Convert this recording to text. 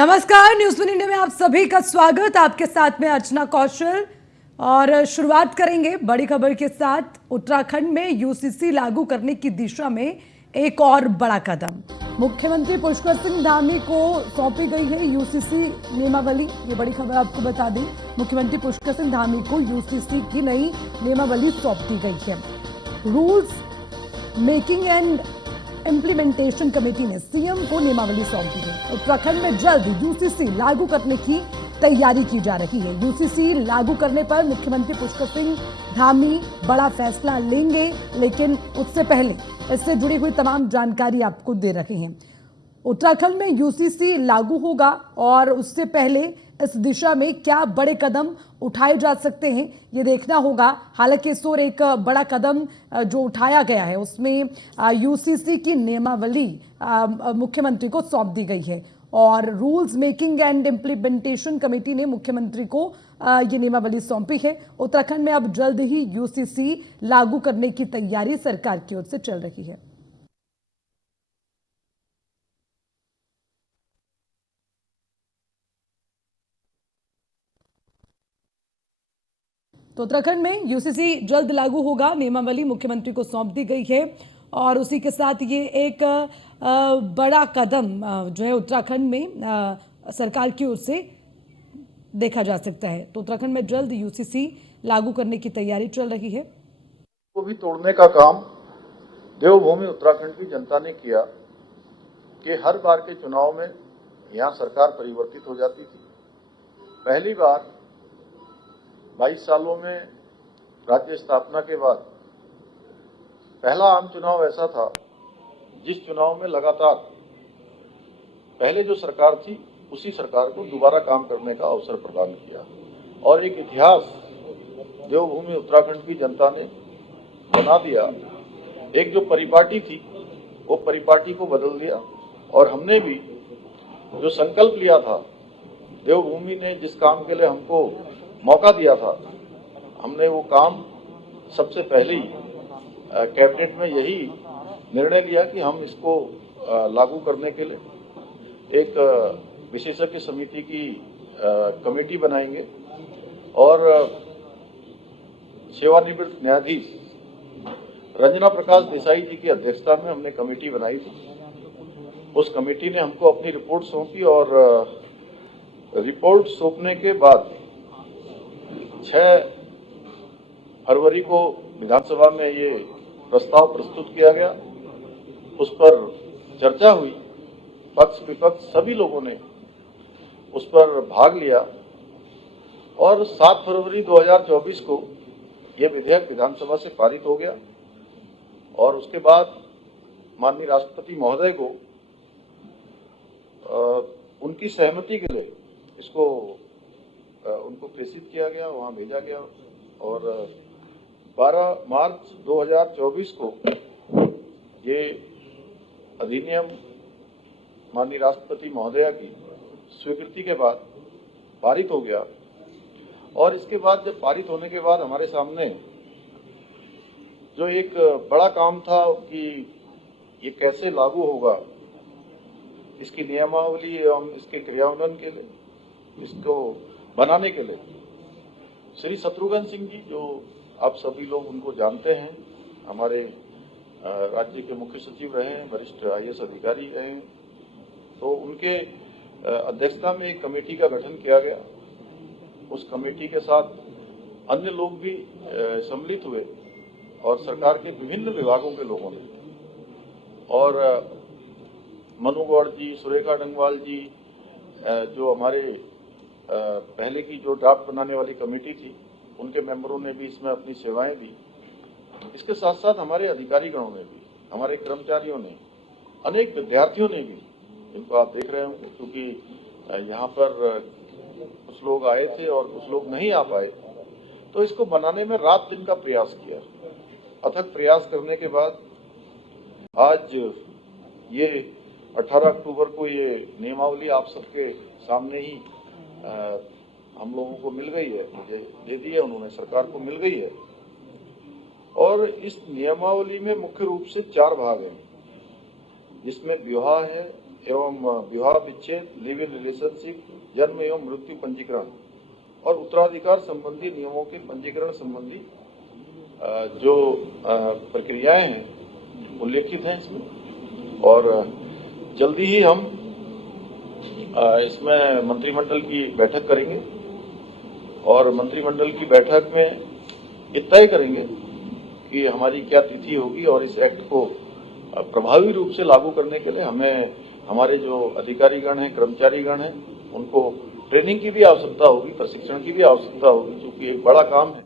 नमस्कार, news 1 India में आप सभी का स्वागत। आपके साथ में अर्चना कौशल और शुरुआत करेंगे बड़ी खबर के साथ। उत्तराखंड में यूसीसी लागू करने की दिशा में एक और बड़ा कदम मुख्यमंत्री पुष्कर सिंह धामी को सौंपी गई है यूसीसी नियमावली। ये बड़ी खबर आपको बता दें, मुख्यमंत्री पुष्कर सिंह धामी को यूसीसी की नई नियमावली सौंप दी गई है। Rules making and implementation committee ने सीएम को नियमावली सौंप दी है। उत्तराखंड में जल्द यूसीसी लागू करने की तैयारी की जा रही है। यूसीसी लागू करने पर मुख्यमंत्री पुष्कर सिंह धामी बड़ा फैसला लेंगे, लेकिन उससे पहले इससे जुड़ी हुई तमाम जानकारी आपको दे रहे हैं। उत्तराखंड में यूसीसी लागू होगा और उससे पहले इस दिशा में क्या बड़े कदम उठाए जा सकते हैं, ये देखना होगा। हालांकि इस ओर एक बड़ा कदम जो उठाया गया है उसमें यूसीसी की नियमावली मुख्यमंत्री को सौंप दी गई है और rules making and implementation committee ने मुख्यमंत्री को ये नियमावली सौंपी है। उत्तराखंड में अब जल्द ही यूसीसी लागू करने की तैयारी सरकार की ओर से चल रही है। तो उत्तराखंड में यूसीसी जल्द लागू होगा, नियमावली मुख्यमंत्री को सौंप दी गई है और उसी के साथ ये एक बड़ा कदम जो है उत्तराखंड में सरकार की ओर से देखा जा सकता है। तो उत्तराखंड में जल्द यूसीसी लागू करने की तैयारी चल रही है। को भी तोड़ने का काम देवभूमि उत्तराखंड की जनता ने किया कि हर बार के चुनाव में यहाँ सरकार परिवर्तित हो जाती थी। पहली बार 22 सालों में राज्य स्थापना के बाद पहला आम चुनाव ऐसा था जिस चुनाव में लगातार पहले जो सरकार थी उसी सरकार को दोबारा काम करने का अवसर प्रदान किया और एक इतिहास देवभूमि उत्तराखंड की जनता ने बना दिया। एक जो परिपाटी थी वो परिपाटी को बदल दिया और हमने भी जो संकल्प लिया था, देवभूमि ने जिस काम के लिए हमको मौका दिया था, हमने वो काम सबसे पहले ही कैबिनेट में यही निर्णय लिया कि हम इसको लागू करने के लिए एक विशेषज्ञ समिति की कमेटी बनाएंगे और सेवानिवृत्त न्यायाधीश रंजना प्रकाश देसाई जी की अध्यक्षता में हमने कमेटी बनाई थी। उस कमेटी ने हमको अपनी रिपोर्ट सौंपी और रिपोर्ट सौंपने के बाद 6 फरवरी को विधानसभा में ये प्रस्ताव प्रस्तुत किया गया। उस पर चर्चा हुई, पक्ष विपक्ष सभी लोगों ने उस पर भाग लिया और 7 फरवरी 2024 को ये विधेयक विधानसभा से पारित हो गया और उसके बाद माननीय राष्ट्रपति महोदय को उनकी सहमति के लिए इसको उनको प्रेषित किया गया, वहां भेजा गया और 12 मार्च 2024 को ये अधिनियम माननीय राष्ट्रपति महोदया की स्वीकृति के बाद पारित हो गया। और इसके बाद जब पारित होने के बाद हमारे सामने जो एक बड़ा काम था कि ये कैसे लागू होगा, इसकी नियमावली एवं इसके क्रियान्वयन के लिए, इसको बनाने के लिए श्री शत्रुघ्न सिंह जी, जो आप सभी लोग उनको जानते हैं, हमारे राज्य के मुख्य सचिव रहे हैं, वरिष्ठ आईएएस अधिकारी रहे हैं, तो उनके अध्यक्षता में एक कमेटी का गठन किया गया। उस कमेटी के साथ अन्य लोग भी सम्मिलित हुए और सरकार के विभिन्न विभागों के लोगों ने, और मनु गौड़ जी, सुरेखा डंगवाल जी, जो हमारे पहले की जो ड्राफ्ट बनाने वाली कमेटी थी, उनके मेंबरों ने भी इसमें अपनी सेवाएं दी। इसके साथ साथ हमारे अधिकारीगणों ने भी, हमारे कर्मचारियों ने, अनेक विद्यार्थियों ने भी, जिनको आप देख रहे होंगे, क्योंकि यहाँ पर कुछ लोग आए थे और कुछ लोग नहीं आ पाए, तो इसको बनाने में रात दिन का प्रयास किया। अथक प्रयास करने के बाद आज ये 18 अक्टूबर को ये नियमावली आप सबके सामने ही हम लोगों को मिल गई है, मुझे दे दी है उन्होंने, सरकार को मिल गई है। और इस नियमावली में मुख्य रूप से 4 भाग हैं, जिसमें विवाह है, एवं विवाह विच्छेद, लिव इन रिलेशनशिप, जन्म एवं मृत्यु पंजीकरण और उत्तराधिकार संबंधी नियमों के पंजीकरण संबंधी जो प्रक्रियाएं हैं उल्लेखित हैं इसमें। और जल्दी ही हम इसमें मंत्रिमंडल की बैठक करेंगे और मंत्रिमंडल की बैठक में ये तय करेंगे कि हमारी क्या तिथि होगी और इस एक्ट को प्रभावी रूप से लागू करने के लिए हमें हमारे जो अधिकारीगण हैं, कर्मचारीगण हैं, उनको ट्रेनिंग की भी आवश्यकता होगी, प्रशिक्षण की भी आवश्यकता होगी, क्योंकि एक बड़ा काम है।